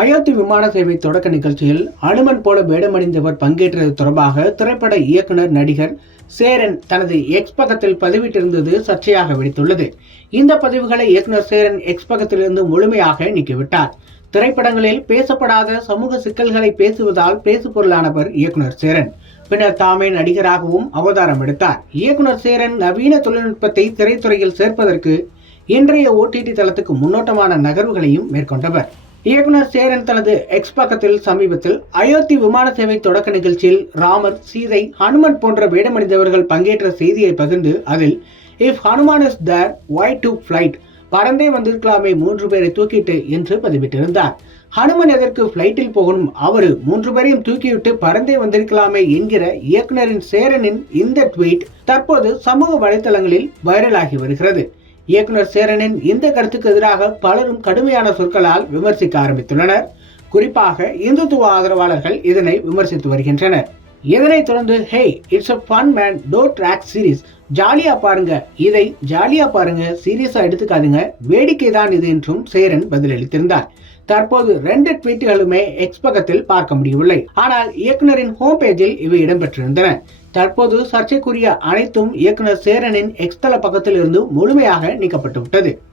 அயோத்தி விமான சேவை தொடக்க நிகழ்ச்சியில் அனுமன் போல வேடமணிந்தவர் பங்கேற்றது தொடர்பாக திரைப்பட இயக்குனர் நடிகர் சேரன் தனது எக்ஸ் பக்கத்தில் பதிவிட்டிருந்தது சர்ச்சையாக வெடித்துள்ளது. இந்த பதிவுகளை இயக்குனர் சேரன் எக்ஸ் பக்கத்திலிருந்து முழுமையாக நீக்கிவிட்டார். திரைப்படங்களில் பேசப்படாத சமூக சிக்கல்களை பேசுவதால் பேசுபொருளானவர் இயக்குனர் சேரன். பின்னர் தாமே நடிகராகவும் அவதாரம் எடுத்தார். இயக்குனர் சேரன் நவீன தொழில்நுட்பத்தை திரைத்துறையில் சேர்ப்பதற்கு இன்றைய OTT தளத்துக்கு முன்னோட்டமான நகர்வுகளையும் மேற்கொண்டவர். இயக்குனர் சேரன் தனது எக்ஸ் பக்கத்தில் சமீபத்தில் அயோத்தி விமான சேவை தொடக்க நிகழ்ச்சியில் ராமர், சீதை, ஹனுமன் போன்ற வேடமணிந்தவர்கள் பங்கேற்ற செய்தியை பகிர்ந்து அதில் if Hanuman is there why to flight, பறந்தே வந்திருக்கலாமே 3 பேரை தூக்கிட்டு என்று பதிவிட்டிருந்தார். ஹனுமன் எதற்கு பிளைட்டில் போகணும், அவரு 3 பேரையும் தூக்கிவிட்டு பறந்தே வந்திருக்கலாமே என்கிற இயக்குனரின் சேரனின் இந்த ட்வீட் தற்போது சமூக வலைதளங்களில் வைரலாகி வருகிறது. இயக்குனர் சேரனின் இந்த கருத்துக்கு எதிராக பலரும் கடுமையான சொற்களால் விமர்சிக்க ஆரம்பித்துள்ளனர். குறிப்பாக இந்துத்துவ ஆதரவாளர்கள் இதனை விமர்சித்து வருகின்றனர். இதனைத் தொடர்ந்து hey it's a fun man, don't track series, ஜாலியா பாருங்க, இதை ஜாலியா பாருங்க, சீரியஸா எடுத்துக்காதுங்க, வேடிக்கை தான் இது என்றும் சேரன் பதிலளித்திருந்தார். தற்போது 2 ட்வீட்டுகளுமே எக்ஸ் பக்கத்தில் பார்க்க முடியவில்லை. ஆனால் இயக்குனரின் ஹோம் பேஜில் இவை இடம்பெற்றிருந்தன. தற்போது சர்ச்சைக்குரிய அனைத்தும் இயக்குனர் சேரனின் எக்ஸ் தள பக்கத்தில் இருந்து முழுமையாக நீக்கப்பட்டு விட்டது.